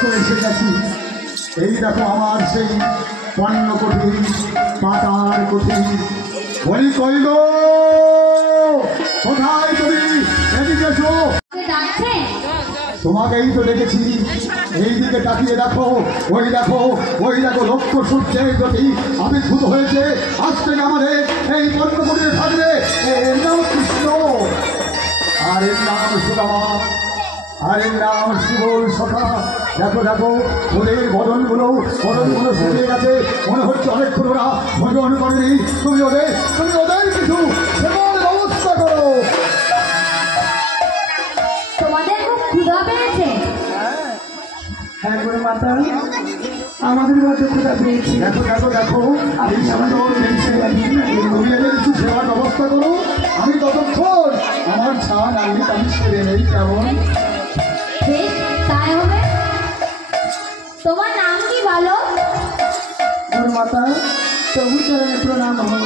তো এসে গেছি। এই দেখো আমার সেই পণ্য কুঠি, পাতার কুঠি। বলি কই গো, কোথায় তুমি? এদিকে এসো। তোমাকেই তো দেখেছি। এইদিকে তাকিয়ে দেখো, ওই দেখো, ওই দেখো, লক্ষ্য সূর্যের জ্যোতি আবির্ভূত হয়েছে। আজ থেকে আমাদের এই পণ্য কুটিরে থাকবে। এর নাম কৃষ্ণ, আর এর নাম সুদামা, আর এর নাম শিবল সখা। দেখো দেখো, ওদের বদনগুলো শুকিয়ে গেছে। মনে হচ্ছে অনেকক্ষণ ওরা ভোজন করেনি। তুমি ওদের কিছু সেবার ব্যবস্থা করো। তোমাদের খুব ক্ষুধা পেয়েছে? হ্যাঁ গুরু মাতা, আমাদের মধ্যে ক্ষুধা পেয়েছে। দেখো দেখো দেখো, আমি তুমি এদের কিছু সেবার ব্যবস্থা করো। আমি ততক্ষণ আমার চা নাগরিক আমি সেরে নেই। কেমন? বেশ, তাই হবে। তোমার নাম কি বলো? গুরু মাতা, প্রভু চরণে প্রণাম হোক।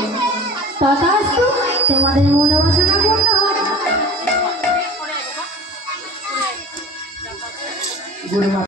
তথাস্তু, তোমাদের মনোবাসনা পূর্ণ হোক। গুরু মাতা।